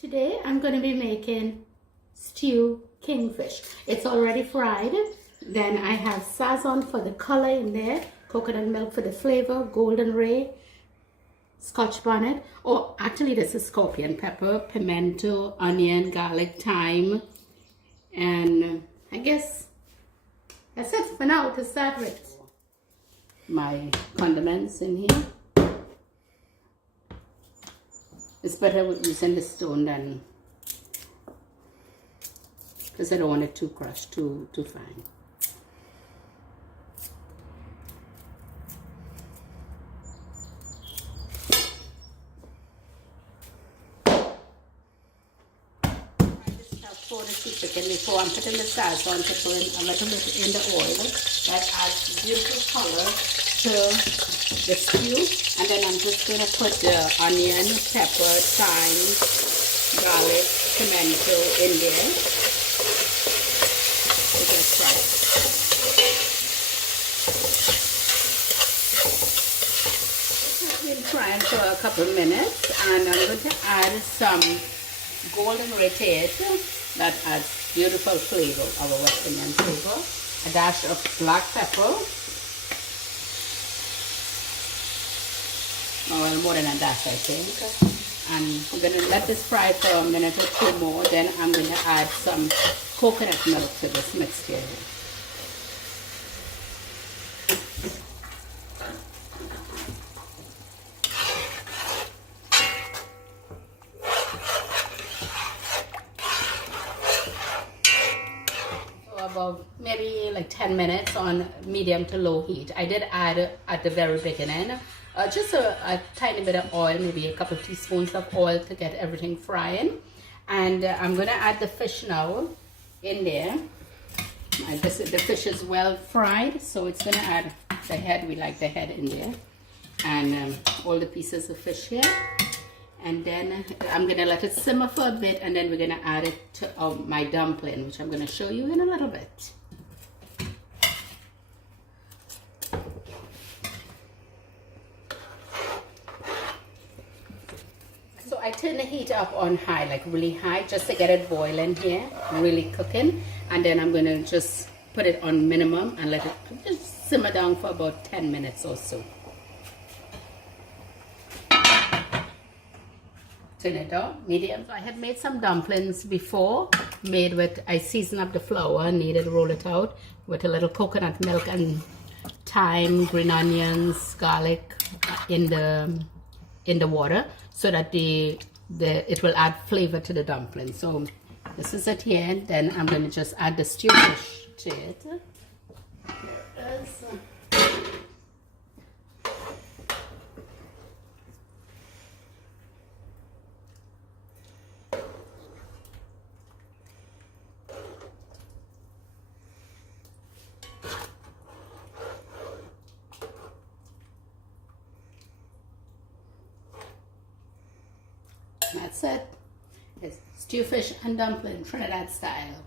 Today I'm going to be making stew kingfish. It's already fried. Then I have Sazon for the color in there, coconut milk for the flavor, golden ray, scotch bonnet. Oh, actually this is scorpion pepper, pimento, onion, garlic, thyme, and I guess that's it for now to start with. My condiments in here. It's better with using the stone than, because I don't want it too crushed, too fine. I just have for the chicken before I'm putting the Sazon to put a little bit in the oil. That adds beautiful color to the stew. And then I'm just going to put the onion, pepper, thyme, garlic, pimento in there to get fried. This has been frying for a couple of minutes, and I'm going to add some golden ray to it. That adds beautiful flavor, our West Indian flavor. A dash of black pepper. Well, more than a dash, I think. And we're going to let this fry for a minute or two more. Then I'm going to add some coconut milk to this mixture. So about maybe like 10 minutes on medium to low heat. I did add at the very beginning just a tiny bit of oil, maybe a couple of teaspoons of oil to get everything frying. And I'm going to add the fish now in there. The fish is well fried, so it's going to add the head. We like the head in there. And all the pieces of fish here. And then I'm going to let it simmer for a bit, and then we're going to add it to my dumpling, which I'm going to show you in a little bit. So I turn the heat up on high, like really high, just to get it boiling here, really cooking. And then I'm going to just put it on minimum and let it just simmer down for about 10 minutes or so. Turn it down, medium. So I had made some dumplings before, made with, I seasoned up the flour, needed to roll it out with a little coconut milk and thyme, green onions, garlic in the water, so that it will add flavor to the dumpling. So this is it here. Then I'm going to just add the stew fish to it. There it is. That's it. It's stew fish and dumpling, Trinidad style.